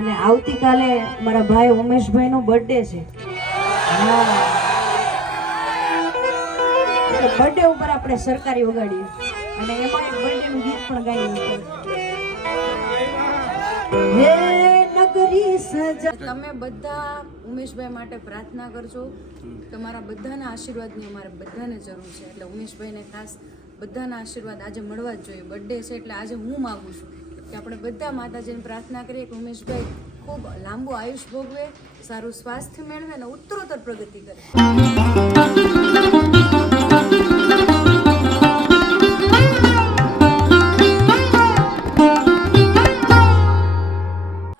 અને આવતીકાલે મારા ભાઈ ઉમેશભાઈ નો બર્થડે છે. બર્થડે ઉપર આપણે સરકારી વગાડીએ અને એમાં એક બર્થડે નું ગીત પણ ગાઈએ. હે નગરી સજા. તમે બધા ઉમેશભાઈ માટે પ્રાર્થના કરજો. તમારા બધાના આશીર્વાદની અમારે બધાને જરૂર છે. એટલે ઉમેશભાઈને ખાસ બધાના આશીર્વાદ આજે મળવા જ જોઈએ. બર્થડે છે એટલે આજે હું માગું છું કે આપણે બધા માતાજીને પ્રાર્થના કરીએ કે ઉમેશભાઈ ખૂબ લાંબુ આયુષ ભોગવે, સારું સ્વાસ્થ્ય મેળવે અને ઉત્તરોત્તર પ્રગતિ કરે.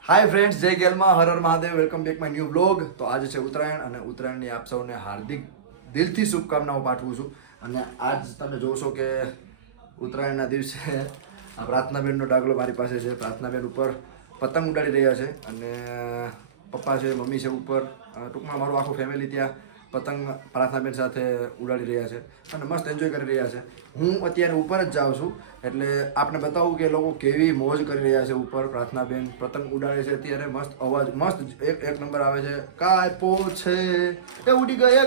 હાય ફ્રેન્ડ્સ, જય ગેલમાં, હર હર Mahadev. Welcome back my new blog. તો આજે છે ઉત્તરાયણ અને ઉત્તરાયણની આપ સૌને હાર્દિક દિલથી શુભકામનાઓ પાઠવું છું. અને આજ તમે જોશો કે ઉત્તરાયણના દિવસે આ પ્રાર્થનાબેનનો ડાગલો મારી પાસે છે. પ્રાર્થનાબેન ઉપર પતંગ ઉડાડી રહ્યા છે અને પપ્પા છે, મમ્મી છે ઉપર. ટૂંકમાં મારું આખું ફેમિલી ત્યાં પતંગ પ્રાર્થનાબેન સાથે ઉડાડી રહ્યા છે અને મસ્ત એન્જોય કરી રહ્યા છે. હું અત્યારે ઉપર જ જાઉં છું એટલે આપણે બતાવું કે લોકો કેવી મોજ કરી રહ્યા છે ઉપર. પ્રાર્થનાબેન પતંગ ઉડાડે છે અત્યારે. મસ્ત અવાજ, મસ્ત એક નંબર આવે છે. કાપો છે એ ઉડી ગઈ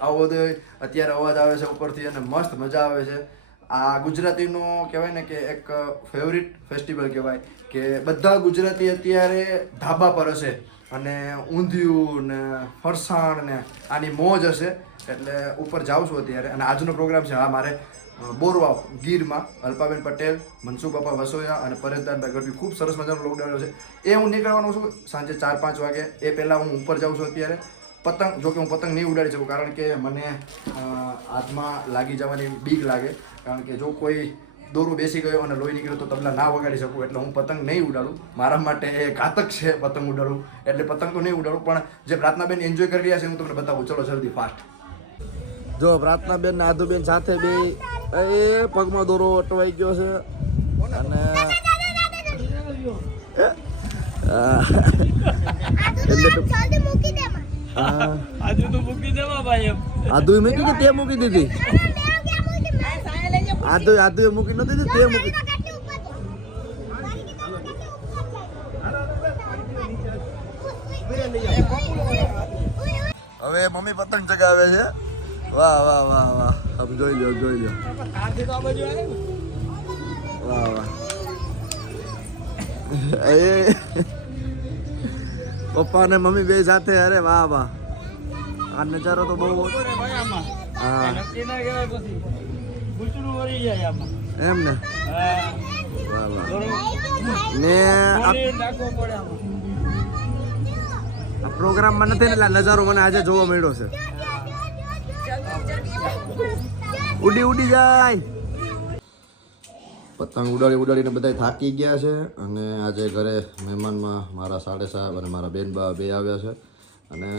આવો દે અત્યારે અવાજ આવે છે ઉપરથી અને મસ્ત મજા આવે છે. આ ગુજરાતીનો કહેવાય ને કે એક ફેવરિટ ફેસ્ટિવલ કહેવાય કે બધા ગુજરાતી અત્યારે ધાબા પર હશે અને ઊંધિયું ને ફરસાણ ને આની મોજ હશે. એટલે ઉપર જાઉં છું અત્યારે. અને આજનો પ્રોગ્રામ છે હા મારે બોરવાવ ગીરમાં અલ્પાબેન પટેલ, મનસુખ બાપા વસોયા અને પરેશદાનભાઈ ગઢવી ખૂબ સરસ મજાનો લોકડાઉન છે. એ હું નીકળવાનો છું સાંજે 4-5 વાગે. એ પહેલાં હું ઉપર જાઉં છું અત્યારે. પતંગ જોકે હું પતંગ નહીં ઉડાડી શકું કારણ કે મને હાથમાં લાગી જવાની બીક લાગે. કારણ કે જો કોઈ દોરું બેસી ગયો અને લોહી નીકળ્યો તો તબલા ના વગાડી શકું. એટલે હું પતંગ નહીં ઉડાડું. મારા માટે એ ઘાતક છે પતંગ ઉડાડવું. એટલે પતંગ તો નહીં ઉડાડું, પણ જે પ્રાર્થનાબેન એન્જોય કરી રહ્યા છે હું તમને બતાવું. ચલો જલ્દી ફાસ્ટ. જો પ્રાર્થનાબેન ને આદુબેન સાથે બે એ પગમાં દોરો અટવાઈ ગયો છે અને આદુ મૂકી કે તે મૂકી દીધી? આદુ મૂકી નથી દીધી, તે મૂકી. હવે મમ્મી પતંગ ચગાવે છે. વાહ વાહ વાહ વાહ. હવે જોઈ લો વાહ વાહ. એ પપ્પા ને મમ્મી બે સાથે. અરે વાહ વાહ, આ નજારો તો બહુ. હા એમ ને. વાહ વાહ. ને આ પ્રોગ્રામમાં નથી ને એટલે નજારો મને આજે જોવા મળ્યો છે. ઉડી જાય. પતંગ ઉડાડીને બધા થાકી ગયા છે અને આજે ઘરે મહેમાનમાં મારા સાડે સાહેબ અને મારા બેનબા બે આવ્યા છે. અને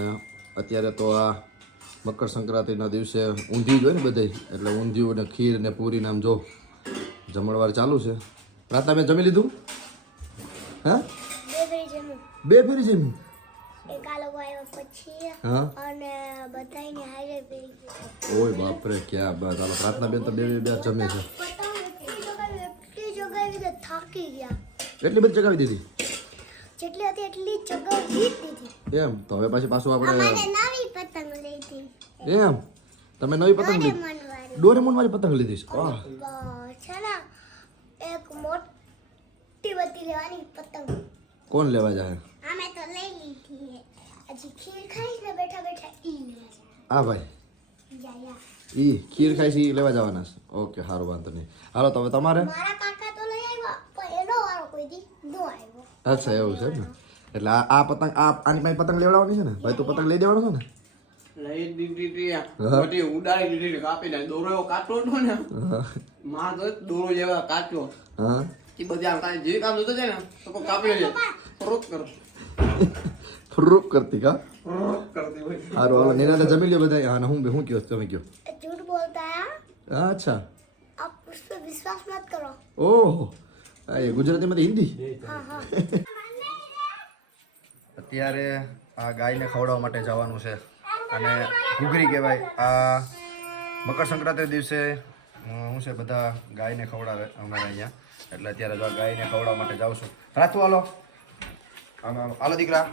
અત્યારે તો આ મકર સંક્રાંતિના દિવસે ઊંધિયું જ હોય ને બધે, એટલે ઊંધિયું ને ખીર ને પૂરી નામ જો જમણવાર ચાલુ છે. પ્રાર્થનાબેન જમી લીધું? હા, બે ફેરી જમી. ઓય બાપરે, ક્યાં બાત. હાલો પ્રાર્થનાબેન તો બે જમે છે. થાકી ગયા. એટલી બધી ચગાવી દીધી? જેટલી હતી એટલી ચગાવી દીધી. એમ તો હવે પાછું આપણે નવી પતંગ લીધી. એમ તમે નવી પતંગ લીધી? ડોરેમોન વાળી પતંગ લીધી છે? વાહ. છે ને એક મોટી બધી લેવાની પતંગ. કોણ લેવા જાય? અમે તો લઈ લીધી. હજી ખીર ખાઈશ ને બેઠા બેઠા ઈ. હા ભાઈ, યા ઈ ખીર ખાઈ છે ઈ લેવા જવાના છે. ઓકે, સારું, વાંધો નહીં. હાલો તો હવે તમારે. મારા કાકા તો લઈ આવ્યા પણ એનો વારો કોઈ દી નો આવ્યો. અચ્છા એવું છે ને. એટલે આ પતંગ આની પાસે પતંગ લેવડાવવાની છે ને ભાઈ? તું પતંગ લઈ દેવાનો છે ને? લઈ દીધી બધી ઉડાડી દીધી, કાપી નાખી. દોરો એવો કાચો હતો ને, માં તો દોરો જેવા કાચો. હા, એ બધી આમ કાંઈ જે કામ જોતો છે ને તો કોઈ કાપી લે. ફરોક કરો, ફ્રૂક કરતી કા? ફરોક કરતી હોય. સારું, હવે નિરાતે જમી લ્યો બધા. હા, હું કયો તમે કયો? झूठ बोलता है. અચ્છા, आप उस पर विश्वास मत करो. ઓહો, એ ગુજરાતીમાંથી હિન્દી. हाँ हाँ. અત્યારે આ ગાયને ખવડાવવા માટે જવાનું છે અને ઘૂઘરી કહેવાય. આ મકર સંક્રાંતિ દિવસે હું છે બધા ગાયને ખવડાવે અમારે અહીંયા. એટલે અત્યારે જો ગાયને ખવડાવવા માટે જાઉં છું. રાખવું હાલો. હાલો દીકરા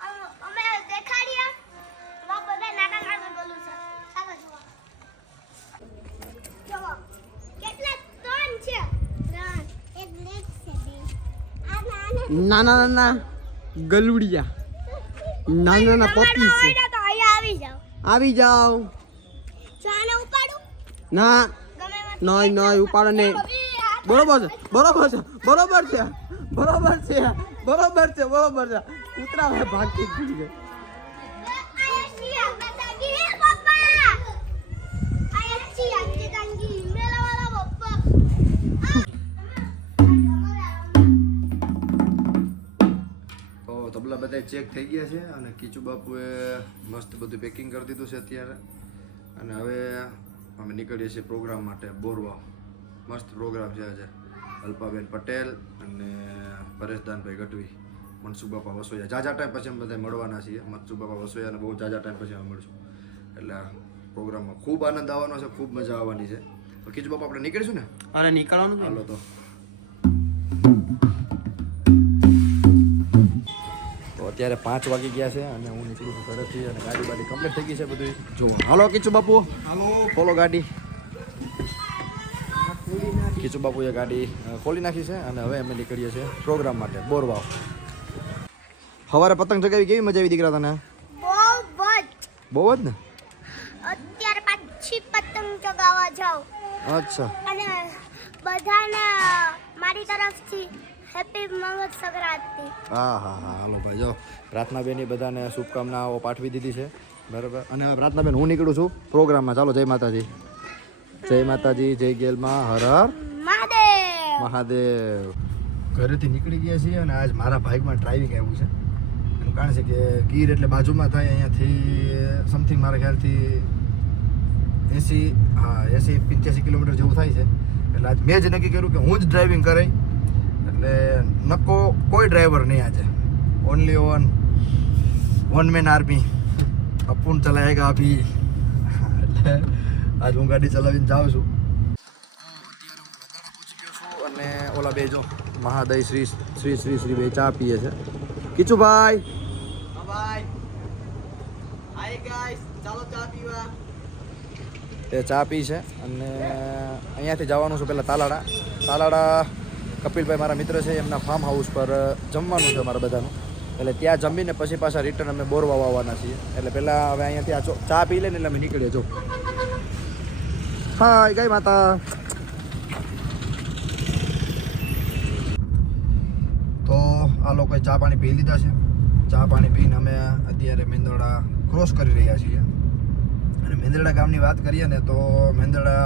હાલો અમે દેખાડ્યા માં બધા નાના નાના બોલું છે ચાલો જુઓ જુઓ કેટલા ત્રણ છે ત્રણ એક બ્લેક છે બે આ નાના નાના ગલુડિયા નાના પપી છે તો અહીંયા આવી જાઓ આવી જાઓ ચાને ઉપાડું ના ગમે નહીં ઉપાડો ને બરોબર છે ઉતરા ભાગતી જ ભૂલી ગઈ તો તબલા બધા ચેક થઈ ગયા છે અને કીચુ બાપુએ મસ્ત બધું પેકિંગ કરી દીધું છે અત્યારે અને હવે અમે નીકળીએ છીએ પ્રોગ્રામ માટે બોરવા મસ્ત પ્રોગ્રામ છે આજે અલ્પાબેન પટેલ અને પરેશદાનભાઈ ગઢવી મનસુખ બાપા વસોયા જાજા ટાઈમ પછી અમે બધા મળવાના છીએ મનસુખ બાપા વસોયાને બહુ જાજા ટાઈમ પછી અમે મળશું એટલે આ પ્રોગ્રામમાં ખૂબ આનંદ આવવાનો છે ખૂબ મજા આવવાની છે તો કીચુ બાપા આપણે નીકળીશું ને અને નીકળવાનું હાલો તો અત્યારે 5 વાગી ગયા છે અને હું નીકળું છું ઘરેથી અને ગાડી બાડી કમ્પ્લીટ થઈ ગઈ છે બધું જો હાલો કીચુ બાપુ હાલો ખોલો ગાડી કીચુ બાપુએ ગાડી ખોલી નાખી છે અને હવે અમે નીકળીએ છીએ પ્રોગ્રામ માટે બોરવાવ સવારે પતંગ ચગાવી કેવી મજા આવી દીકરા તને બહુ જ ને અત્યારે પાછી પતંગ ચગાવવા જાઉં અચ્છા અને બધાને મારી તરફથી હેપી મકર સંક્રાંતિ હા હાલો ભાઈ જો પ્રાર્થનાબેન બધાને શુભકામનાઓ પાઠવી દીધી છે બરાબર અને હવે પ્રાર્થનાબેન હું નીકળું છું પ્રોગ્રામમાં ચાલો જય માતાજી જય ગેલમાં હર હર મહાદેવ ઘરેથી નીકળી ગયા છીએ અને આજ મારા બાઇકમાં ડ્રાઇવિંગ આવ્યું છે એનું કારણ છે કે ગીર એટલે બાજુમાં થાય અહીંયાથી સમથિંગ મારા ખ્યાલથી 80-85 કિલોમીટર જેવું થાય છે એટલે આજ મેં જ નક્કી કર્યું કે હું જ ડ્રાઇવિંગ કરાય એટલે નક્કો કોઈ ડ્રાઈવર નહીં આજે ઓનલી વન મેન આર્મી અપૂન ચલાયેગા અભી એટલે આજ હું ગાડી ચલાવીને જાઉં છું અને ઓલા બે જો મહાદય શ્રી બે ચા પીએ છે કીચુભાઈ ચાલો ચા પીવા એ ચા પી છે અને અહીંયાથી જવાનું છું પહેલાં તાલાડા કપિલભાઈ મારા મિત્ર છે એમના ફાર્મ હાઉસ પર જમવાનું છે અમારા બધાનું એટલે ત્યાં જમીને પછી પાછા રિટર્ન અમે બોરવા આવવાના છીએ એટલે પહેલાં હવે અહીંયાથી આ ચા પી લઈને એટલે અમે નીકળીએ જો હાય ગાય માતા તો આ લોકોએ ચા પાણી પી લીધા છે ચા પાણી પીને અમે અત્યારે મેંદરડા ક્રોસ કરી રહ્યા છીએ અને મેંદરડા ગામની વાત કરીએ ને તો મેંદરડા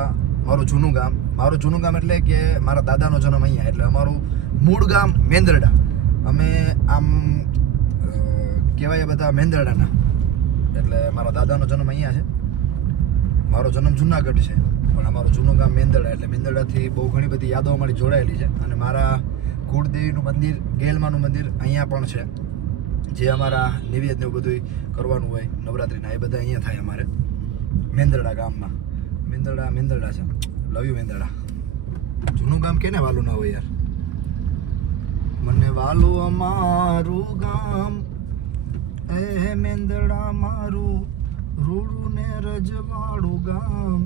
મારું જૂનું ગામ એટલે કે મારા દાદાનો જન્મ અહીંયા એટલે અમારું મૂળ ગામ મેંદરડા અમે આમ કહેવાય બધા મેંદરડાના એટલે મારા દાદાનો જન્મ અહીંયા છે મારો જન્મ જુનાગઢ છે પણ અમારું જૂનું ગામ મેંદરડા એટલે મેંદરડાથી બહુ ઘણી બધી યાદો અમારી જોડાયેલી છે અને મારા કુળદેવીનું મંદિર ગેલમાનું મંદિર અહીંયા પણ છે જે અમારા નિવેદ ને એવું બધું કરવાનું હોય નવરાત્રિના એ બધા અહીંયા થાય અમારે મેંદરડા ગામમાં મેંદરડા છે લવ યુ મેંદરડા જૂનું ગામ કેને વાલું ના હોય યાર મને વાલું અમારું ગામ એ મેંદરડા મારું રૂડું ને રજવાડું ગામ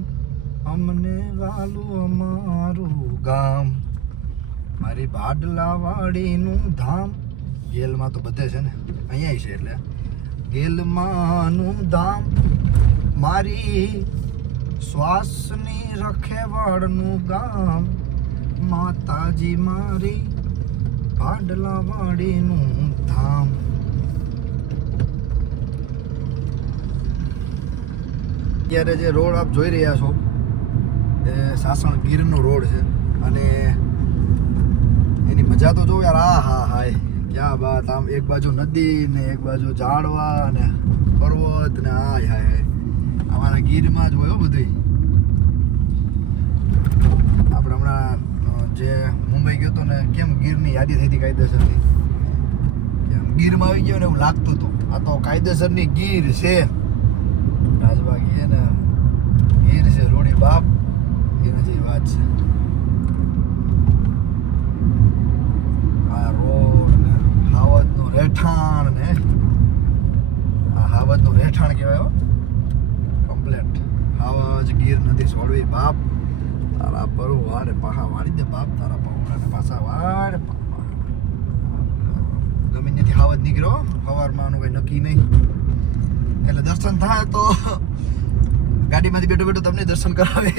અમને વાલું અમારું ગામ મારી બાડલા વાડીનું ધામ ગેલમાં તો બધે છે ને અહીંયા છે એટલે ગેલમાંનું ધામ મારી શ્વાસની રખેવાળનું ગામ માતાજી મારી બાડલા વાડીનું ધામ અત્યારે જે રોડ આપ જોઈ રહ્યા છો એ સાસણ ગીરનો રોડ છે અને એની મજા તો જો યાર હા ક્યાં બાત આમ એક બાજુ નદી ને એક બાજુ ઝાડવા ને પર્વત ને હાય અમારા ગીરમાં જ હોય બધું આપણે હમણાં જે મુંબઈ ગયો હતો ને કેમ ગીરની યાદી થઈ હતી કાયદેસરની કે આમ ગીરમાં આવી ગયો ને એવું લાગતું હતું. આ તો કાયદેસરની ગીર છે. રાજબાગી હે ને ગીર છે રોડી બાપ એના જેવી વાત છે. આ રોડ ને હાવજનું રહેઠાણ ને આ હાવજનું રહેઠાણ કહેવાય હો કમ્પ્લેટ. હાવજ ગીર નદી છોડવી બાપ તારા પર વાડે પાહા વાળી દે બાપ તારા પહોળાને પાછા વાડે જમીનથી હાવજ નીકળ્યો સવારમાં આનું કંઈ નક્કી નહીં એટલે દર્શન થાય તો ગાડીમાંથી બેઠો બેઠો તમને દર્શન કરાવે.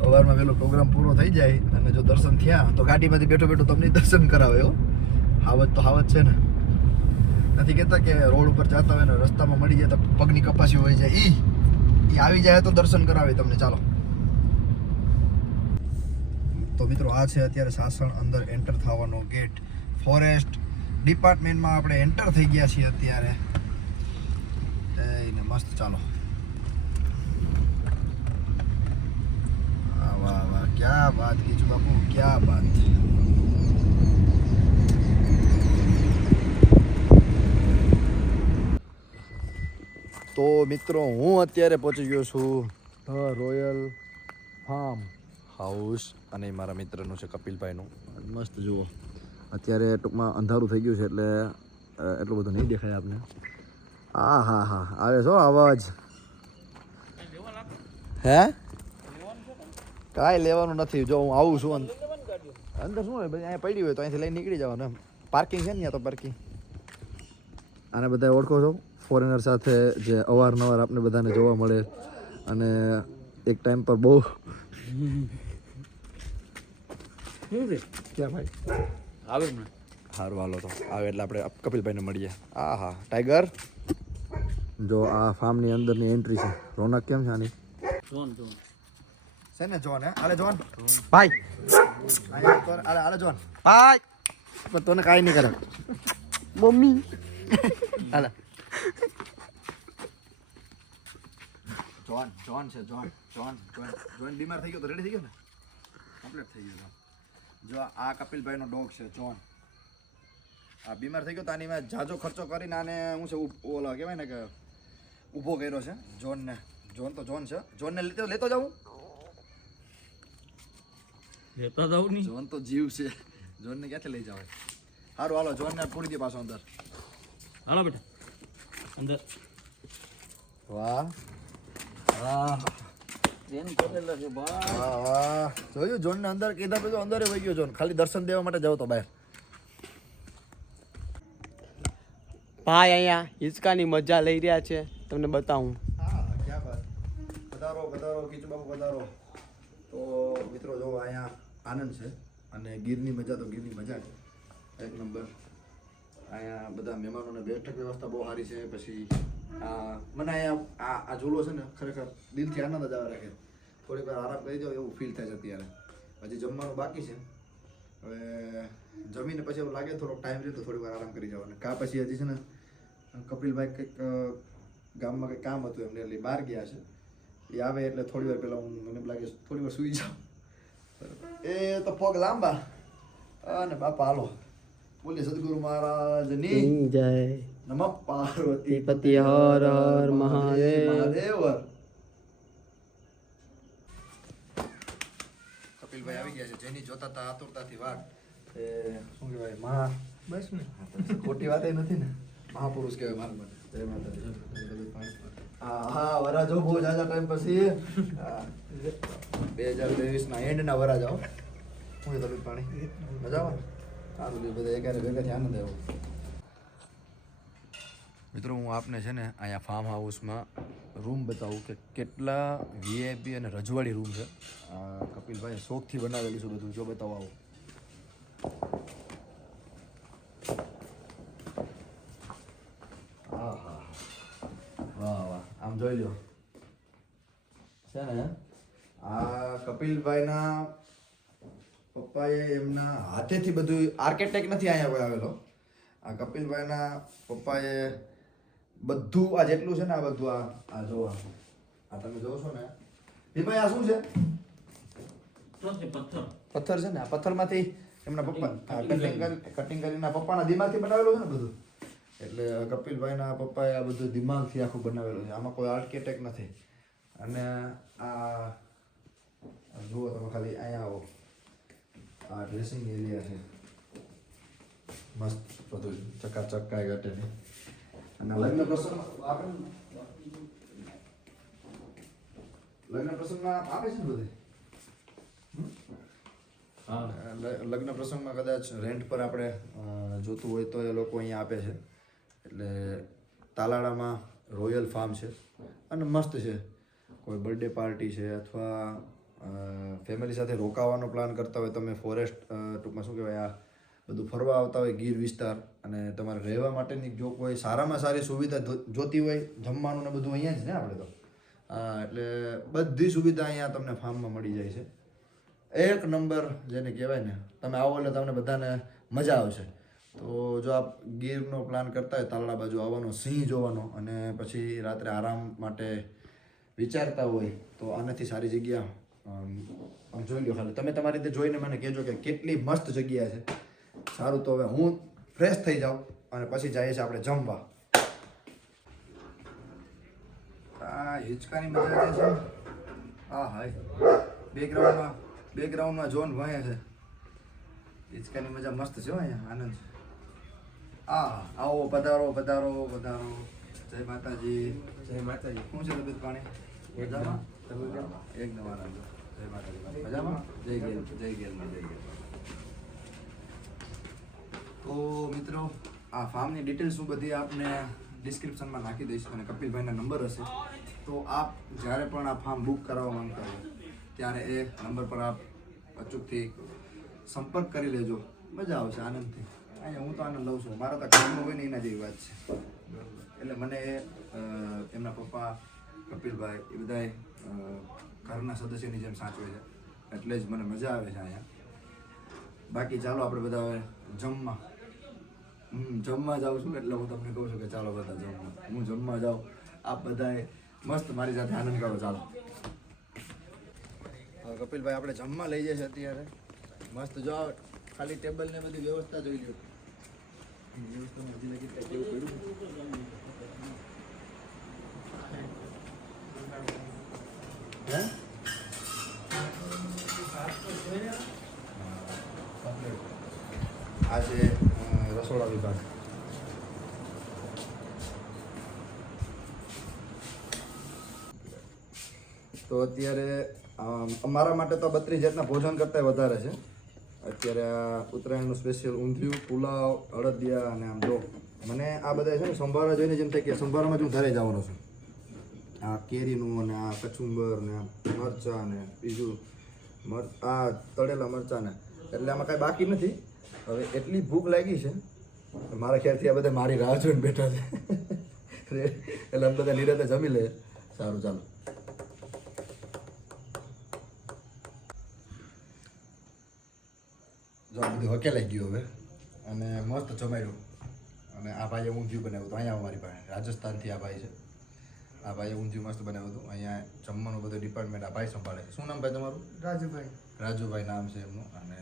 સવારમાં પેલો પ્રોગ્રામ પૂરો થઈ જાય અને જો દર્શન થયા તો ગાડીમાંથી બેઠો બેઠો તમને દર્શન કરાવે હો. હાવજ તો હાવજ છે ને. નથી કહેતા કે રોડ ઉપર જતા હોય ને રસ્તામાં મળી જાય તો પગની કપાસી હોય જાય ઈ આવી જાય તો દર્શન કરાવે તમને. ચાલો તો મિત્રો આ છે અત્યારે સાસણ અંદર એન્ટર થવાનો ગેટ. ફોરેસ્ટ ડિપાર્ટમેન્ટમાં આપણે એન્ટર થઈ ગયા છીએ અત્યારે. એને મસ્ત ચાલો. વાહ વાહ ક્યા બાત કીધું બાપુ ક્યા બાત. તો મિત્રો હું અત્યારે પહોંચી ગયો છું ધ રોયલ ફાર્મ હાઉસ અને મારા મિત્રનું છે કપિલભાઈનું. મસ્ત જુઓ અત્યારે ટૂંકમાં અંધારું થઈ ગયું છે એટલે એટલું બધું નહીં દેખાય આપને. હા હા હા આવે છો અવાજ. હે કાંઈ લેવાનું નથી. જો હું આવું છું અંદર શું હોય અહીંયા પડી હોય તો અહીંથી લઈને નીકળી જવાનું. એમ પાર્કિંગ છે ને ત્યાં તો પાર્કિંગ. આને બધા ઓળખો છો ફોરેનર સાથે જે અવારનવાર આપણે બધાને જોવા મળે અને એક ટાઈમ પર બહુ ક્યાં ભાઈ આવે ને સારું હાલો તો આવે એટલે આપણે કપિલભાઈને મળીએ. આ હા ટાઈગર જો આ ફાર્મની અંદરની એન્ટ્રી છે. રોનક કેમ છે આની છે ને જોન હે આલે જોન ભાઈ આલે જોન ભાઈ પણ તને કાંઈ નહીં કરે મમ્મી હાલે જોન જોન છે જોન જોન જોન જોન બીમાર થઈ ગયો તો રેડી થઈ ગયો ને કમ્પ્લીટ થઈ ગયો. જો આ કપિલભાઈનો ડોગ છે જોન. આ બીમાર થઈ ગયો તો આની મેં જાજો ખર્ચો કરીને આને હું છે ઓલો કહેવાય ને કે ઊભો કર્યો છે જોનને. જોન તો જોન છે. જોનને લેતો જાઉં જોન તો જીવ છે. જોનને ક્યાંથી લઈ જાવ. સારું હાલો જોનને પૂરી દે પાછો અંદર. હાલો બેટા અંદર. વાહ વાહ વાહ જોયું જોનને અંદર કીધા પછી અંદર વહી ગયો જોન. ખાલી દર્શન દેવા માટે જાવ તો બહાર. ભાઈ અહીંયા હિંચકાની મજા લઈ રહ્યા છે તમને બતાવું. હા ક્યાં બાત. પધારો પધારો કીચુ બાપુ પધારો. તો મિત્રો જો અહીંયા આનંદ છે અને ગીરની મજા તો ગીરની મજા છે એક નંબર. અહીંયા બધા મહેમાનોને બેઠક વ્યવસ્થા બહુ સારી છે. પછી મને અહીંયા આ ઝૂલો છે ને ખરેખર દિલથી આનંદ જ આવે રાખે. થોડીક વાર આરામ કરી જાઓ એવું ફીલ થાય છે અત્યારે. હજી જમવાનું બાકી છે. હવે જમીને પછી એવું લાગે થોડોક ટાઈમ રહે તો થોડી વાર આરામ કરી જાઓ. અને કા પછી હજી છે ને કપિલભાઈ કંઈક ગામમાં કંઈક કામ હતું એમને એટલે બહાર ગયા છે. એ આવે એટલે થોડી વાર પહેલાં મને એમ લાગે થોડી વાર સૂઈ જાઉં. એ તો પગ લાંબા અને બાપા હાલો બોલે સદગુરુ મહારાજની જય નમઃ પાર્વતી પતિ હર હર મહાદેવ. મહાદેવ. કપિલભાઈ આવી ગયા છે જેની જોતા તા આતુરતાથી વાત. એ શું કહેવાય મહા બસ ને ખોટી વાત નથી ને. મહાપુરુષ કહેવાય મારા માટે. જય માતાજી. હા હા વરાજો બહુ જાજા ટાઈમ પછી 2023 ના એન્ડ ના વરાજો. હું તબિયત પાણી મજા આવે. સારું બધા એકારે ભેગાથી આનંદ આવ્યો. મિત્રો હું આપને છે ને અહીંયા ફાર્મ હાઉસમાં રૂમ બતાવું કે કેટલા વીઆઈપી અને રજવાડી રૂમ છે. કપિલભાઈ શોખથી બનાવેલું છે બધું. જો બતાવો આવું. હા હા વાહ વાહ આમ જોઈ લો છે ને. આ કપિલભાઈના પપ્પાએ એમના હાથેથી બધું આર્કિટેક્ટ નથી અહીંયા કોઈ આવેલો. આ કપિલભાઈના પપ્પાએ બધું આ જેટલું છે ને આ બધું આ જોવા આ તમે જોશો ને ભીભાઈ આ શું છે? પથ્થર છે ને. આ પથ્થરમાંથી એમના પપ્પા કટિંગ કરીને પપ્પાના દિમાગથી બનાવેલું છે ને બધું. એટલે કપિલભાઈના પપ્પાએ આ બધું દિમાગથી આખું બનાવેલું છે. આમાં કોઈ આર્કિટેક્ટ નથી. અને આ જુઓ તમે ખાલી અહીંયા આવો, આ ડ્રેસિંગ એરિયા છે, મસ્ત બધું ચકાચક કાંઈ ઘટે નહીં. અને લગ્ન પ્રસંગમાં આપે છે ને બધે. લગ્ન પ્રસંગમાં કદાચ રેન્ટ પર આપણે જોતું હોય તો એ લોકો અહીંયા આપે છે. એટલે તાલાળામાં રોયલ ફાર્મ છે અને મસ્ત છે. કોઈ બર્થડે પાર્ટી છે અથવા ફેમિલી સાથે રોકાવાનો પ્લાન કરતા હોય તમે, ફોરેસ્ટ ટૂંકમાં શું કહેવાય આ બધું ફરવા આવતા હોય ગીર વિસ્તાર, અને તમારે રહેવા માટેની જો કોઈ સારામાં સારી સુવિધા જોતી હોય, જમવાનું ને બધું અહીંયા જ ને આપણે તો. એટલે બધી સુવિધા અહીંયા તમને ફાર્મમાં મળી જાય છે. એક નંબર જેને કહેવાય ને, તમે આવો એટલે તમને બધાને મજા આવશે. તો જો આપ ગીરનો પ્લાન કરતા હોય તાલાળા બાજુ આવવાનો, સિંહ જોવાનો, અને પછી રાત્રે આરામ માટે વિચારતા હોય તો આનાથી સારી જગ્યા આમ જોઈ લો. ખાલી તમે તમારી રીતે જોઈને મને કહેજો કે કેટલી મસ્ત જગ્યા છે. સારું, તો હવે હું ફ્રેશ થઈ જાઉં અને પછી જઈએ છીએ આપણે જમવા. આ હિંચકાની મજા આવે છે. હા હાય, બેકગ્રાઉન્ડમાં જોન ભણે છે. હિંચકાની મજા મસ્ત છે અહીંયા, આનંદ. આવો, પધારો પધારો પધારો. જય માતાજી. જય માતાજી. શું છે તબિયત પાણી? મજામાં? એકદમ આનંદ. જય માતાજી. મજામાં? જય ગેલ. તો મિત્રો, આ ફાર્મની ડિટેલ્સ હું બધી આપને ડિસ્ક્રિપ્શનમાં નાખી દઈશ, અને કપિલભાઈના નંબર હશે. તો આપ જ્યારે પણ આ ફાર્મ બુક કરાવવા માંગતા હો ત્યારે એ નંબર પર આપ અચૂકથી સંપર્ક કરી લેજો. મજા આવશે આનંદથી. અહીંયા હું તો આનંદ લઉં છું. મારા તો કામનું હોય ને એના જેવી વાત છે. એટલે મને એમના પપ્પા કપિલભાઈ એ બધાએ ઘરના સદસ્યની જેમ સાચવે છે, એટલે જ મને મજા આવે છે અહીંયા. બાકી ચાલો આપણે બધા હવે જમવા જાઉં છું, એટલે હું તમને કહું છું કે ચાલો બધા જમવા. હું જમવા જાઉં, આપ બધાએ મસ્ત મારી સાથે આનંદ કરો. ચાલો કપિલભાઈ આપણે જમવા લઈ જઈએ છીએ અત્યારે. મસ્ત જો ખાલી ટેબલ ને બધી વ્યવસ્થા જોઈ લો. વ્યવસ્થામાં હજી લગી કેવું કર્યું હે? આ છે રસોડા વિભાગ. તો અત્યારે અમારા માટે તો 32 જાતના ભોજન કરતાં વધારે છે. અત્યારે આ ઉત્તરાયણનું સ્પેશિયલ ઊંધિયું, પુલાવ, અડદિયા, અને આમ જો મને આ બધા છે ને સંભારા જોઈને જેમ થાય કે સંભારામાં જ હું ઘરે જવાનો છું. આ કેરીનું અને આ કચુંબર ને મરચાં ને બીજું આ તળેલા મરચાં ને, એટલે આમાં કાંઈ બાકી નથી. હવે એટલી ભૂખ લાગી છે મારા ખ્યાલથી આ બધા મારી રાહ જોઈને બેઠા છે. એટલે અમે બધા નિરાતે જમી લે. સારું, ચાલો. જો આ બધું હકેલાઈ ગયું હવે, અને મસ્ત જમાડ્યું. અને આ ભાઈએ ઊંધિયું બનાવ્યું હતું. અહીંયા અમારી પાસે રાજસ્થાનથી આ ભાઈ છે. આ ભાઈએ ઊંધિયું મસ્ત બનાવ્યું હતું. અહીંયા જમવાનું બધું ડિપાર્ટમેન્ટ આ ભાઈ સંભાળે છે. શું નામ ભાઈ તમારું? રાજુભાઈ નામ છે એમનું. અને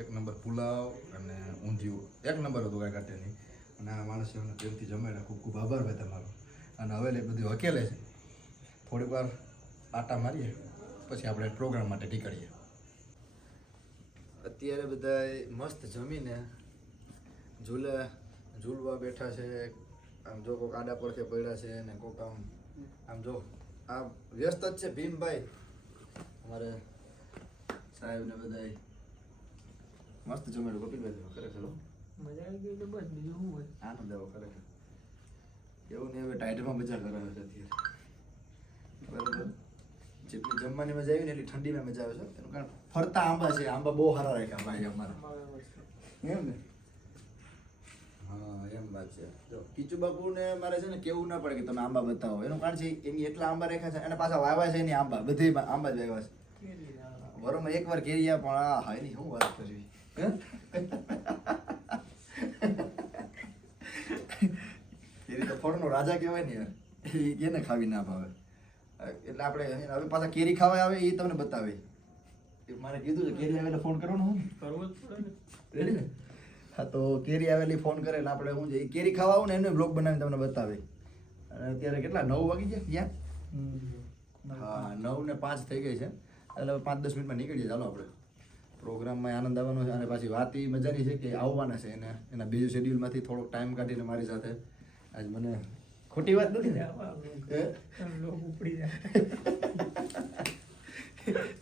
એક નંબર પુલાવ અને ઊંધિયું એક નંબર હતું, કાંઈ ઘટે નહીં. અને આ માણસે અમને પ્રેમથી જમાડ્યા. ખૂબ ખૂબ આભાર ભાઈ તમારો. અને હવે એ બધું હકેલે છે. થોડીક વાર આટા મારીએ પછી આપણે પ્રોગ્રામ માટે નીકળીએ. અત્યારે બધા મસ્ત જમીને ઝૂલવા બેઠા છે. આમ જો કોઈક આડા પડખે પડ્યા છે ને કોઈક આમ જો આ વ્યસ્ત જ છે. ભીમભાઈ અમારે સાહેબ ને બધા મસ્ત જમેલું. કપિલભાઈ ખરેખર મજા આવી ગઈ તો બસ, બીજું શું હોય. આનંદ આવ્યો ખરેખર. એવું નહીં, હવે ટાઈટમાં મજા કરાવે છે અત્યારે. બરાબર, જેટલી જમવાની મજા આવી ને એટલી ઠંડીમાં મજા આવે છે. એનું કારણ ફરતા આંબા છે. આંબા બહુ સારા રાખ્યા ભાઈ અમારા, એમ ને? હા, એમ વાત છે. જો કીચુ બાપુ ને મારે છે ને કેવું ના પડે કે તમે આંબા બતાવો. એનું કારણ છે એની એટલા આંબા રાખ્યા છે, અને પાછા વાવ્યા છે એની આંબા, બધી આંબા જ વાવ્યા છે. વરોમાં એકવાર કેરી પણ આ હા એની શું વાત કરવી. કેરી તો ફળનો રાજા કહેવાય ને યાર. એને ખાવી ના ભાવે. એટલે આપણે હવે પાછા કેરી ખાવા આવે એ તમને બતાવે. મારે કીધું છે કેરી આવેલા ફોન કરવાનો હું રેડી ને હા તો કેરી આવેલી ફોન કરે એટલે આપણે હું છે કેરી ખાવા આવું ને એનો બ્લોગ બનાવીને તમને બતાવે અને અત્યારે કેટલા 9 વાગી ગયા હા 9 ને 5 થઈ ગઈ છે એટલે 5-10 મિનિટમાં નીકળી જાય ચાલો આપણે પ્રોગ્રામમાં આનંદ આવવાનો છે અને પાછી વાત એ મજાની છે કે આવવાના છે એને એના બીજું શેડ્યુલમાંથી થોડોક ટાઈમ કાઢીને મારી સાથે આજ મને ખોટી વાત નથી ને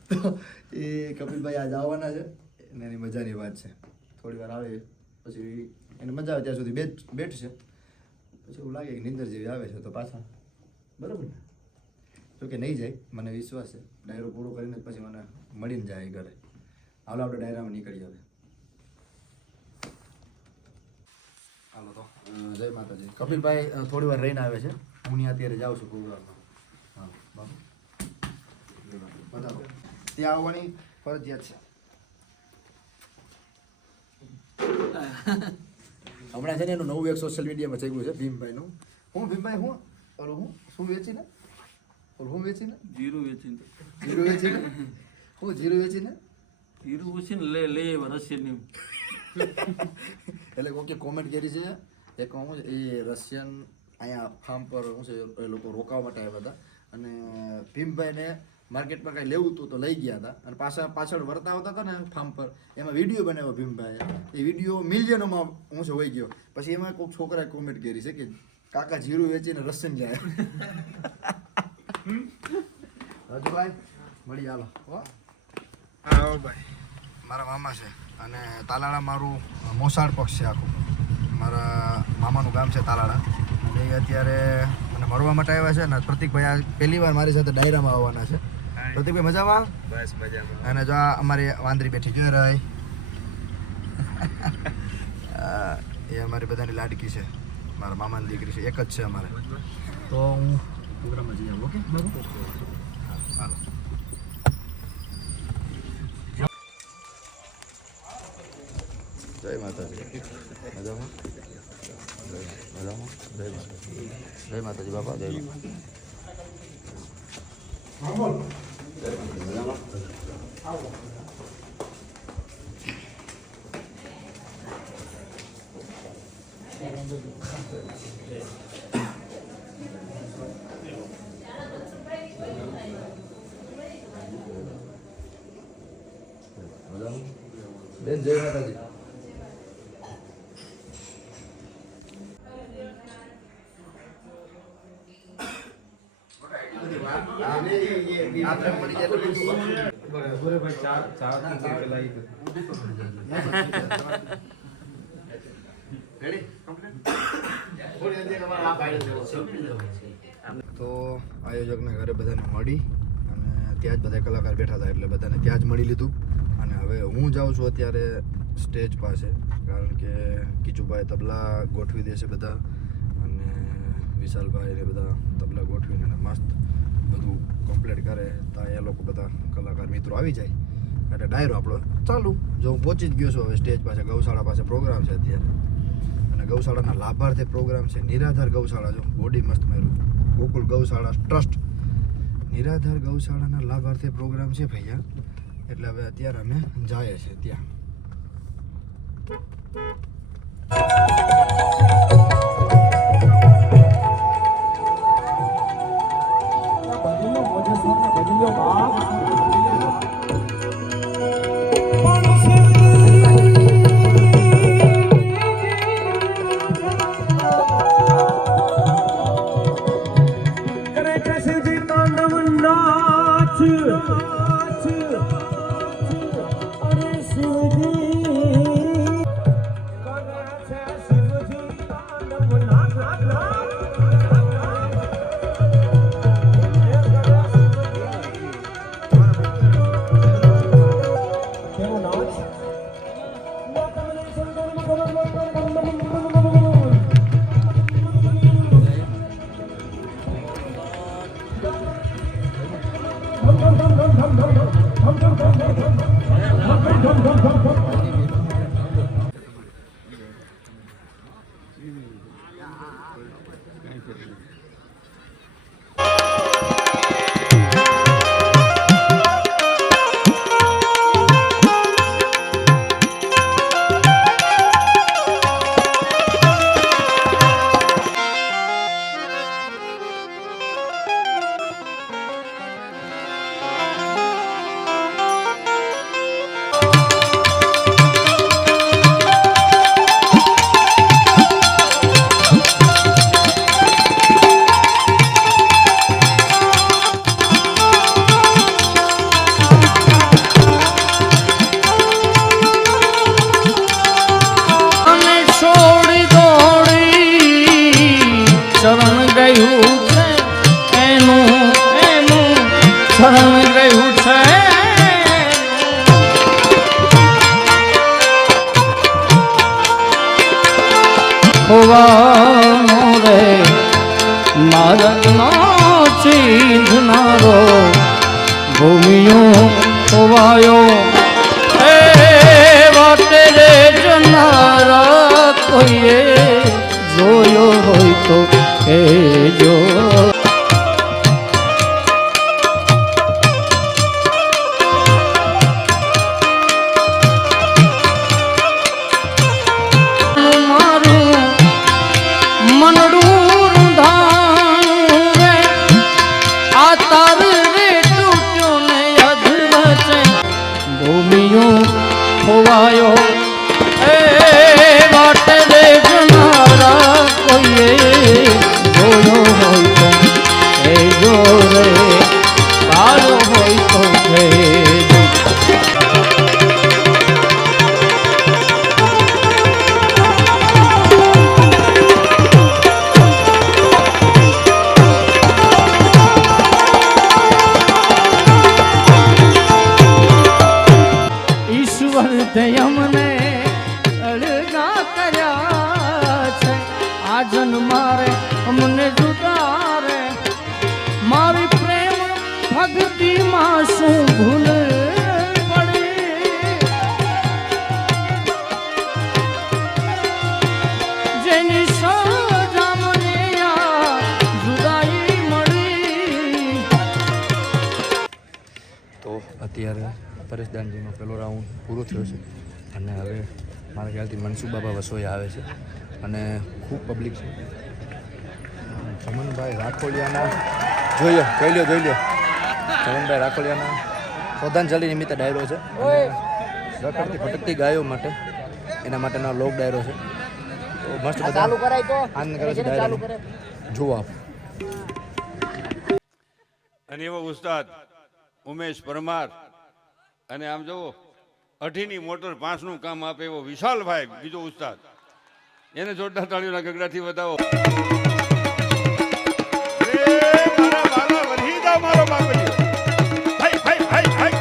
તો એ કપિલભાઈ આજ આવવાના છે અને એની મજાની વાત છે થોડી વાર આવે પછી એને મજા આવે ત્યાં સુધી બેઠશે પછી એવું લાગે કે નીંદર જેવી આવે છે તો પાછા બરાબર ને જો કે નહીં જાય મને વિશ્વાસ છે ડાયરો પૂરો કરીને જ પછી મને મળીને જાય ઘરે હાલો આપણે ડાયરામાં નીકળી આવે હાલો તો જય માતાજી કપિલભાઈ થોડી વાર રહીને આવે છે હું ત્યાં અત્યારે જાઉં છું પ્રોગ્રામમાં હા બાબુ બતાવો ત્યાં આવવાની ફરજિયાત છે હમણાં છે ને એનું નવું એક સોશિયલ મીડિયામાં થઈ ગયું છે ભીમભાઈનું હું ભીમભાઈ હું ઓલું હું શું વેચીને ઓલું હું વેચીને જીરું વેચીને હું જીરું વેચીને જીરું વેચીને લઈ આવ્યા રશિયનની એટલે કોઈ કોમેન્ટ કરી છે એક હું એ રશિયન અહીંયા ફાર્મ પર શું છે એ લોકો રોકાવા માટે આવ્યા હતા અને ભીમભાઈને માર્કેટમાં કાંઈ લેવું હતું તો લઈ ગયા હતા અને પાછળ વળતા આવતા હતા ને ફાર્મ પર એમાં વિડીયો બનાવ્યો ભીમભાઈએ એ વિડીયો મિલિયનોમાં હું છે હોઈ ગયો પછી એમાં કોઈક છોકરાએ કોમેન્ટ કરી છે કે કાકા જીરું વેચીને રશિયન જાય રાજુભાઈ મળી હાલો હા ભાઈ મારા મામા છે અને તાલાળા મારું મોસાળ પક્ષ છે આખું મારા મામાનું ગામ છે તાલાળા અને એ અત્યારે મને મળવા માટે આવ્યા છે ને પ્રતિકભાઈ આ પહેલી વાર મારી સાથે ડાયરામાં આવવાના છે પ્રતિકભાઈ મજામાં બસ મજામાં અને જો આ અમારી વાંદરી બેઠી ગયો રાય એ અમારી બધાની લાડકી છે મારા મામાની દીકરી છે એક જ છે અમારે તો હું પ્રોગ્રામમાં જઈ આવું ઓકે હાલો જય માતાજી મજામાં જય માતાજી બાપા જય બેન જય માતાજી તો આયોજકને ઘરે બધાને મળી અને ત્યાં જ બધા કલાકાર બેઠા હતા એટલે બધાને ત્યાં જ મળી લીધું અને હવે હું જાઉં છું અત્યારે સ્ટેજ પાસે કારણ કે કીચુભાઈ તબલા ગોઠવી દેશે બધા અને વિશાલભાઈ ને બધા તબલા ગોઠવીને મસ્ત બધું કમ્પ્લીટ કરે તો એ લોકો બધા કલાકાર મિત્રો આવી જાય એટલે ડાયરો આપણો ચાલુ જો હું પહોંચી જ ગયો છું હવે સ્ટેજ પાસે ગૌશાળા પાસે પ્રોગ્રામ છે અત્યારે અને ગૌશાળાના લાભાર્થે પ્રોગ્રામ છે નિરાધાર ગૌશાળા જો બોડી મસ્ત મારું ગોકુલ ગૌશાળા ટ્રસ્ટ નિરાધાર ગૌશાળાના લાભાર્થે પ્રોગ્રામ છે ભૈયા એટલે હવે અત્યારે અમે જઈએ છીએ ત્યાં ભારતનો ચીંધનારો ભૂમિયો ખોવાયો એ વાટે રે જનારા કોઈએ જોયો હોય તો કહેજો. ખોવાયો એ વાટે રે જનારા કોઈએ જોયો હોય તો કહેજો રે, કાળો હોય તો કહેજો. અમને અળગા કર્યા છે આ જન્મારે અમને જુદા રે. મારી પ્રેમ ભક્તિમાં શું ભૂલ પડી, જેની સજા મને આ જુદાઈ મળી. તો અત્યારે પરેશ દાનજીનો પહેલો રાઉન્ડ પૂરો થયો છે અને હવે મારા ખ્યાલથી મનસુખ બાબા વસોયા આવે છે અને ખૂબ પબ્લિક છે. ચમનભાઈ રાખોલિયાના જોઈ લો ચમનભાઈ રાખોલિયાના શ્રદ્ધાંજલિ નિમિત્તે ડાયરો છે. રખડતી ભટકતી ગાયો માટે એના માટેનો લોક ડાયરો છે. તો મસ્ત બધા આનંદ કરે છે ડાયરો. જુઓ આપ. અને એવો ઉસ્તાદ ઉમેશ પરમાર અને આમ જુઓ 8ની મોટર 5નું કામ આપે એવો વિશાલભાઈ બીજો ઉસ્તાદ, એને જોરદાર તાળીઓના ગગડાથી વધાવો. મારો બાપલિયો હાય હાય હાય હાય.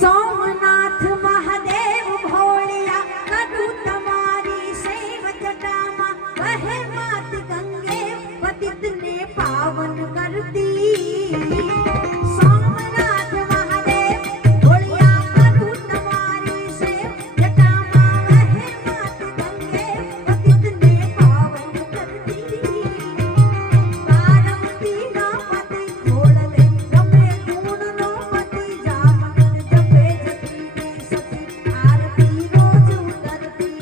સોમનાથ મહાદેવ ભોળિયા કરું તમારી સેવ જટામાં વહે માત ગંગે પતિતને પાવન કરતી. સોમનાથ મહાદેવ ભોળિયા કરું તમારી સેવ જટામાં વહે માત ગંગે પતિતને પાવન કરતી. પાર્વતી ના પતિ ખોળલે ગમે ગુણનો પતિ જામન જપે જતીને સખી આરતી રોજ ઉતરતી.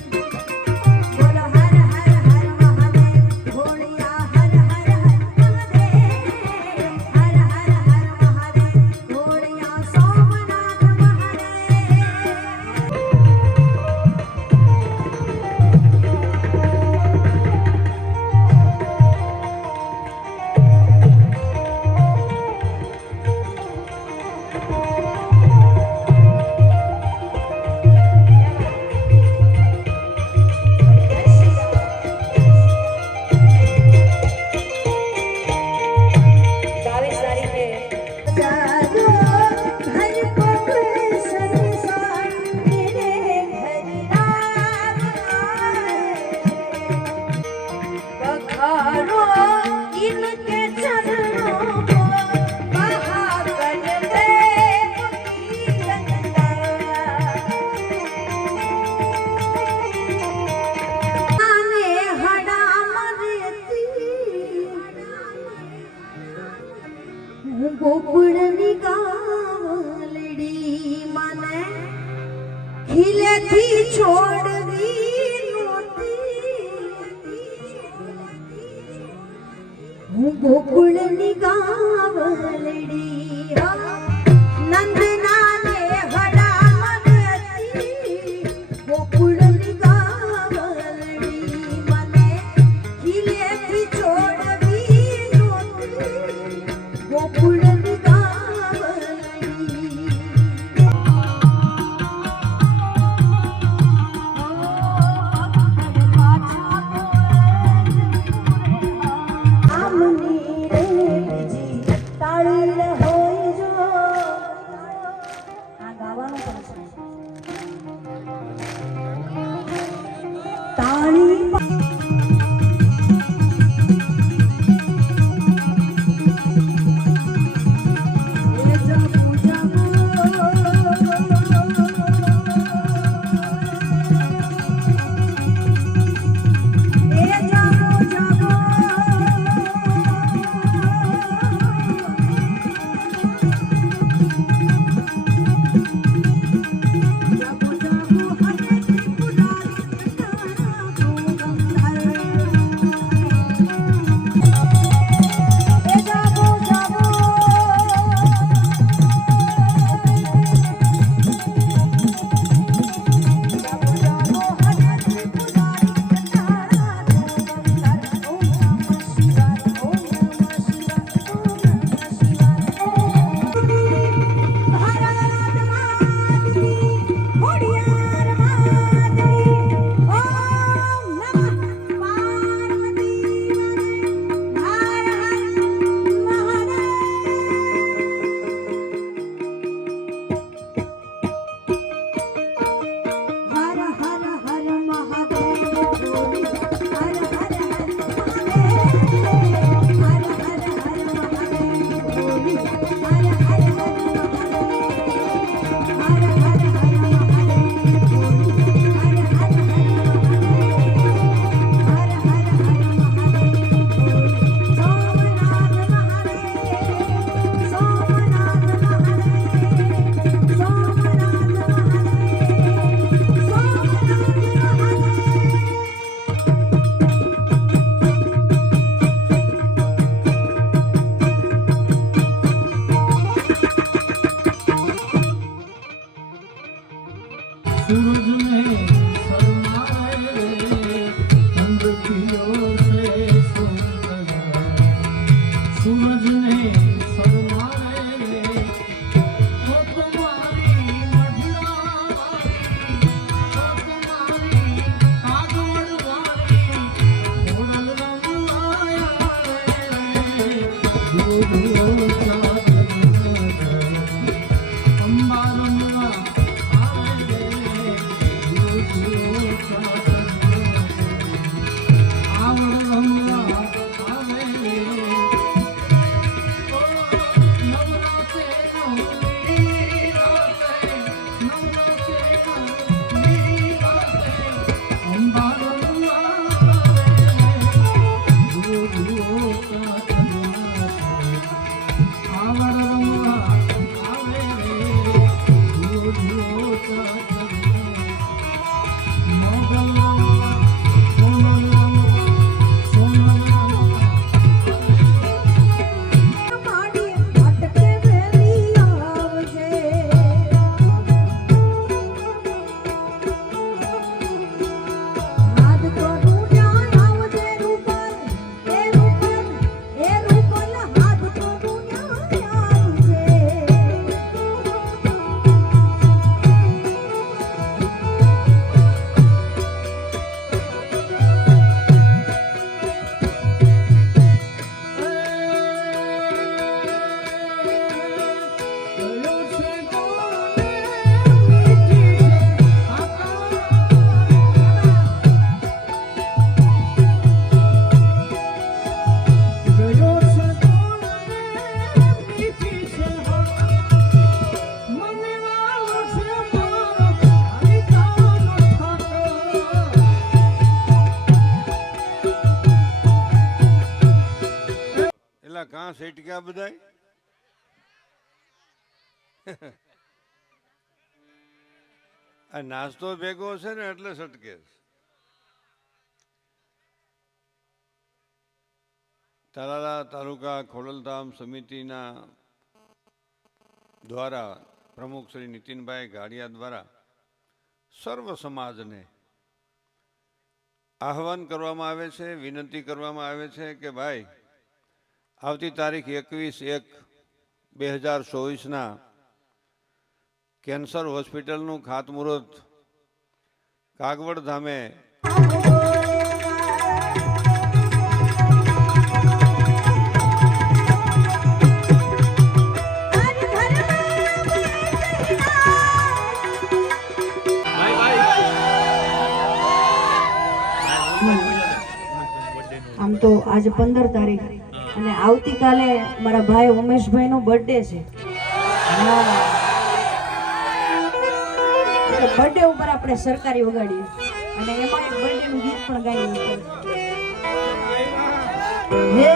બોલો હર હર હર મહાદેવ ભોળિયા હર હર હર મહાદેવ હર હર હર મહાદેવ ભોળિયા સોમનાથ મહાદેવ. जागो घर को संसार मेरे घर राम पखारो इनके चरणों को महागण देव की जनता. आने हड़ा मरेती ગોકુળની ગાવલડી મને ખીલેથી છોડવી નહોતી. હું ગોકુળની ગાવલડી નંદના ને હડા મનતી. ગોકુળની ગાવલડી મને ખીલે કાં સેટક્યા બધાય? આ નાસ્તો ભેગો છે ને એટલે સટકે છે. તાલાલા તાલુકા ખોડલધામ સમિતિના દ્વારા પ્રમુખ શ્રી નીતિનભાઈ ગાડિયા દ્વારા સર્વ સમાજને આહવાન કરવામાં આવે છે, વિનંતી કરવામાં આવે છે કે ભાઈ આવતી તારીખ 21/1/2024 કેન્સર હોસ્પિટલનું ખાતમુહૂર્ત કાગવડ ધામે આમ તો આજે 15 તારીખ અને આવતીકાલે મારા ભાઈ ઉમેશભાઈ નો બર્થડે છે. બર્થડે ઉપર આપણે સરકારી વગાડીએ અને એમાં એક બર્થડે નું ગીત પણ ગાઈએ. હે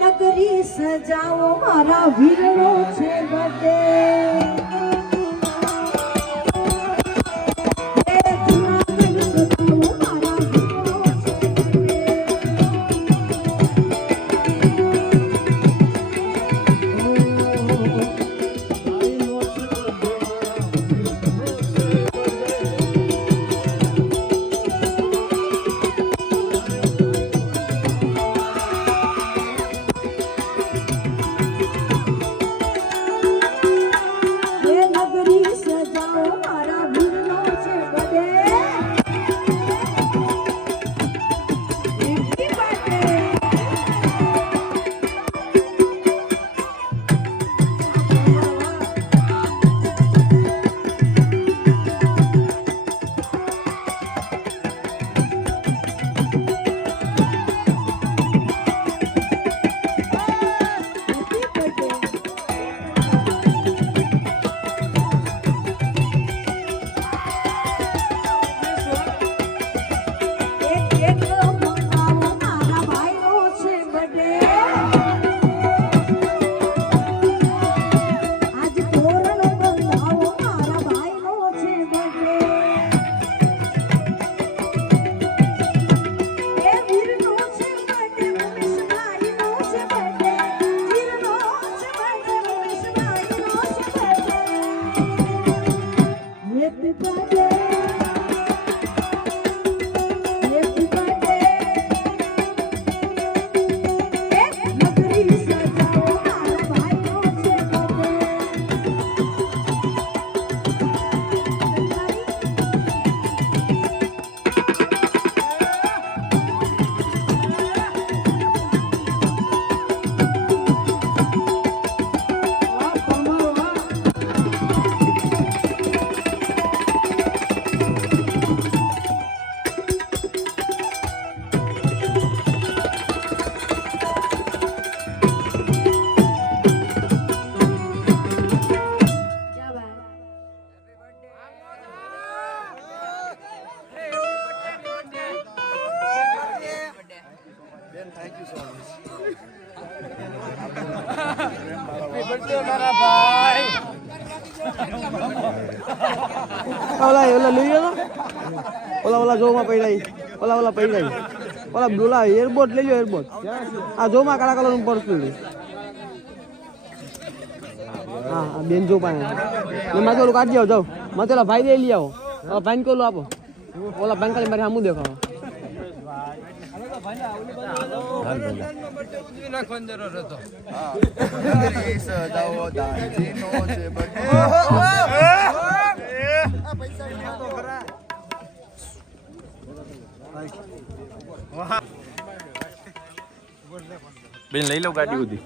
નગરી સજાવો મારા વીરનો છે બર્થડે. ઓલા જોમાં પડ્યા ઓલા પડ્યા ઓલા બોલા એરબોટ લઈ લો એરબોટ આ જોમાં કાળા કલરનું પર્સ પીડ્યું હા બેન જો પાસે માથે ઓલું કાઢી આવો જાઓ માથે ઓલા ભાઈ લઈ આવો ઓલા ભાઈને કોલું આપો ઓલા ભાઈ ખાલી મારે સામું દેખાવો બેન લઈ લો ગાડી બધી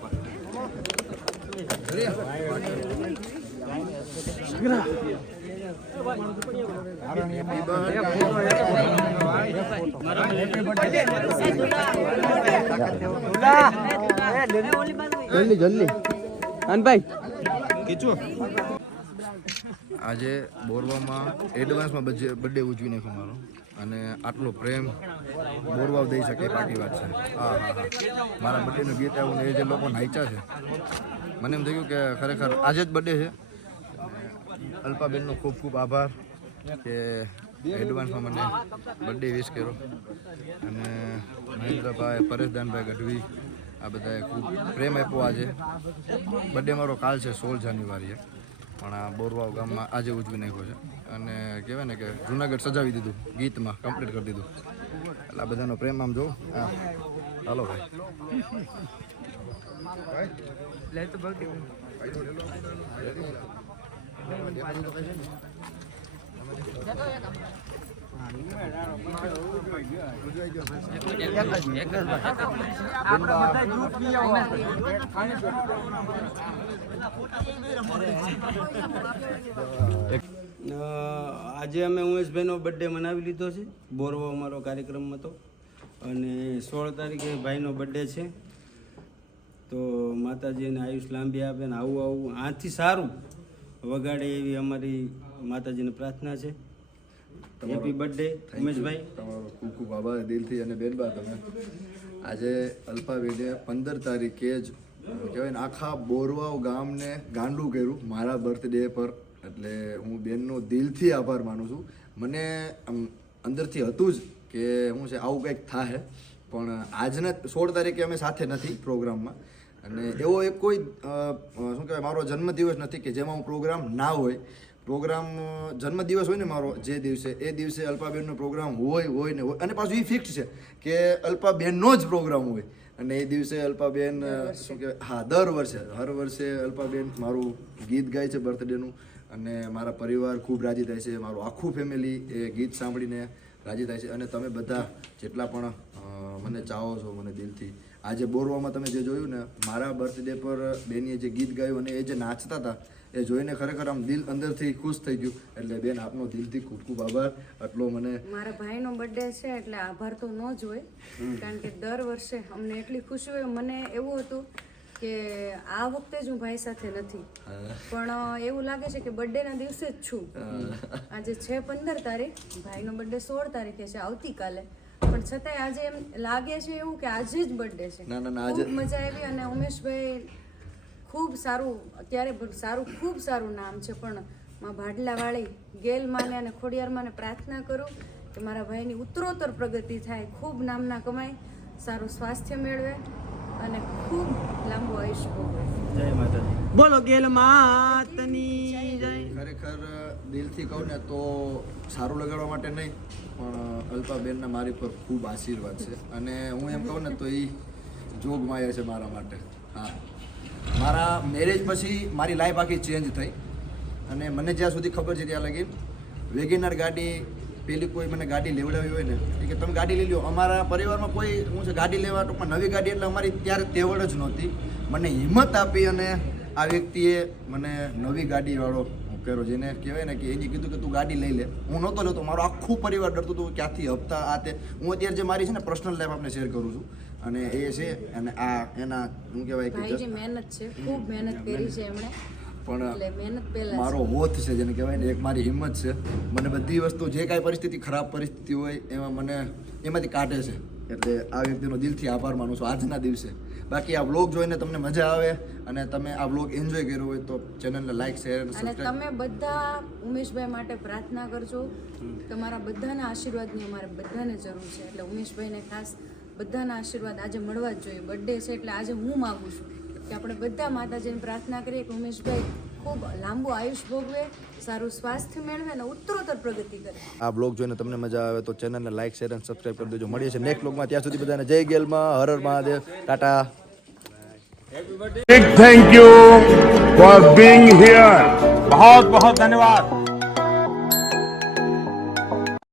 જલ્દી જલ્દી અનભાઈ આજે બોરવામાં એડવાન્સમાં બર્થડે ઉજવી નાખ્યો મારો અને આટલો પ્રેમ બોરવાવ દઈ શકે એ બાકી વાત છે. હા હા હા, મારા બર્થડેનું ગીત આવ્યું ને એ જે લોકો નાચ્યા છે, મને એમ થયું કે ખરેખર આજે જ બર્થડે છે. અલ્પાબેનનો ખૂબ ખૂબ આભાર કે એડવાન્સમાં મને બર્થડે વિશ કર્યો. અને મહેન્દ્રભાઈ, પરેશદાનભાઈ ગઢવી, આ બધાએ ખૂબ પ્રેમ આપ્યો. આજે બર્થડે મારો કાલ છે 16 જાન્યુઆરીએ, પણ આ બોરવાવ ગામમાં આજે ઉજવી નાખ્યો છે. અને કહેવાય ને કે જુનાગઢ સજાવી દીધું, ગીતમાં કમ્પ્લીટ કરી દીધું. એટલે આ બધાનો પ્રેમ આમ જોઉં. હા હાલો ભાઈ. આજે અમે ઉમેશભાઈનો બર્થડે મનાવી લીધો છે. બોરવાવ અમારો કાર્યક્રમ હતો અને 16 તારીખે ભાઈનો બર્થડે છે. તો માતાજીને આયુષ લાંબી આપે ને આવું આવું આથી સારું વગાડે એવી અમારી માતાજીને પ્રાર્થના છે. Happy birthday Umeshbhai. તમારો ખૂબ ખૂબ આભાર દિલથી. અને બેનબા, તમે આજે અલ્પાબેને 15 તારીખે જ કહેવાય ને આખા બોરવાવ ગામને ગાંડું કર્યું મારા બર્થડે પર. એટલે હું બેનનો દિલથી આભાર માનું છું. મને અંદરથી હતું જ કે હું છે આવું કંઈક થાય, પણ આજના 16 તારીખે અમે સાથે નથી પ્રોગ્રામમાં. અને એવો એક કોઈ શું કહેવાય મારો જન્મદિવસ નથી કે જેમાં હું પ્રોગ્રામ ના હોય. પ્રોગ્રામ જન્મદિવસ હોય ને મારો જે દિવસે, એ દિવસે અલ્પાબેનનો પ્રોગ્રામ હોય ને હોય. અને પાછું એ ફિક્સ છે કે અલ્પાબેનનો જ પ્રોગ્રામ હોય. અને એ દિવસે અલ્પાબેન શું કહેવાય, હા, હર વર્ષે અલ્પાબેન મારું ગીત ગાય છે બર્થડેનું. અને મારા પરિવાર ખૂબ રાજી થાય છે, મારું આખું ફેમિલી એ ગીત સાંભળીને રાજી થાય છે. અને તમે બધા જેટલા પણ મને ચાહો છો મને દિલથી, આજે બોરવામાં તમે જે જોયું ને મારા બર્થડે પર બેનીએ જે ગીત ગાયું અને એ જે નાચતા હતા એ જોઈને ખરેખર આમ દિલ અંદરથી ખુશ થઈ ગયું. એટલે બેન, આપનો દિલથી ખૂબ ખૂબ આભાર. આટલો મને મારા ભાઈનો બર્થડે છે એટલે આભાર તો ન જ હોય, કારણ કે દર વર્ષે અમને એટલી ખુશી હોય. મને એવું હતું કે આ વખતે જ હું ભાઈ સાથે નથી, પણ એવું લાગે છે કે બર્થડેના દિવસે જ છું. આજે છે 15 તારીખ, ભાઈનો બર્થડે 16 તારીખે છે, આવતીકાલે. પણ છતાંય આજે એમ લાગે છે એવું કે આજે જ બર્થડે છે. ખૂબ મજા આવી. અને ઉમેશભાઈ ખૂબ સારું, અત્યારે ખૂબ સારું નામ છે. પણ માં ભાડલાવાળી ગેલમાને અને ખોડિયારમાંને પ્રાર્થના કરું કે મારા ભાઈની ઉત્તરોત્તર પ્રગતિ થાય, ખૂબ નામના કમાય, સારું સ્વાસ્થ્ય મેળવે અને ખૂબ લાંબુ આયુષ્ય ભોગવે. જય માતાજી. બોલો ગેલ માતની જય. ખરેખર દિલથી કહું ને તો સારું લગાડવા માટે નહીં, પણ અલ્પાબેનના મારી પર ખૂબ આશીર્વાદ છે. અને હું એમ કહું ને તો એ જોગમાયા છે મારા માટે. હા, મારા મેરેજ પછી મારી લાઈફ આખી ચેન્જ થઈ. અને મને જ્યાં સુધી ખબર છે ત્યાં લગી વેગેનાર ગાડી પેલી કોઈ મને ગાડી લેવડાવી હોય ને કે તમે ગાડી લઈ લો. અમારા પરિવારમાં કોઈ હું છે ગાડી લેવા ટૂંકમાં નવી ગાડી એટલે અમારી ત્યારે તેવડ જ નહોતી. મને હિંમત આપી અને આ વ્યક્તિએ મને નવી ગાડીવાળો કર્યો, જેને કહેવાય ને કે એને કીધું કે તું ગાડી લઈ લે. હું નહોતો લેતો, મારો આખું પરિવાર ડરતું હતું ક્યાંથી હપ્તા આ તે. હું અત્યારે જે મારી છે ને પર્સનલ લાઈફ આપણે શેર કરું છું. અને એ છે અને આ એના શું કહેવાય કે ભાઈની મહેનત છે, ખૂબ મહેનત કરી છે એમણે. પણ મારો હોથ છે જેને કહેવાય ને, એક મારી હિંમત છે. મને બધી વસ્તુ જે કાંઈ પરિસ્થિતિ ખરાબ પરિસ્થિતિ હોય એમાં મને એમાંથી કાઢે છે. એટલે આ વ્યક્તિનો દિલથી આભાર માનું છું આજના દિવસે. બાકી આ વ્લોગ જોઈને તમને મજા આવે અને તમે આ વ્લોગ એન્જોય કર્યો હોય તો ચેનલને લાઈક, શેર અને સબસ્ક્રાઇબ. અને તમે બધા ઉમેશભાઈ માટે પ્રાર્થના કરજો. તમારા બધાના આશીર્વાદની અમારે બધાને જરૂર છે. એટલે ઉમેશભાઈને ખાસ બધાના આશીર્વાદ આજે મળવા જ જોઈએ. બર્થડે છે એટલે આજે હું માગું છું કે આપણે બધા માતાજીને પ્રાર્થના કરીએ કે ઉમેશભાઈ ખૂબ લાંબુ આયુષ ભોગવે, સારું સ્વાસ્થ્ય મેળવે અને ઉત્તરોત્તર પ્રગતિ કરે. આ બ્લોગ જોઈને તમને મજા આવે તો ચેનલને લાઈક, શેર અને સબસ્ક્રાઇબ કરી દેજો. મળીએ છીએ નેક્સ્ટ બ્લોગમાં. ત્યાં સુધી બધાને જય ગેલમાં, હર હર Mahadev, Tata. Big thank you for being here. बहुत बहुत धन्यवाद.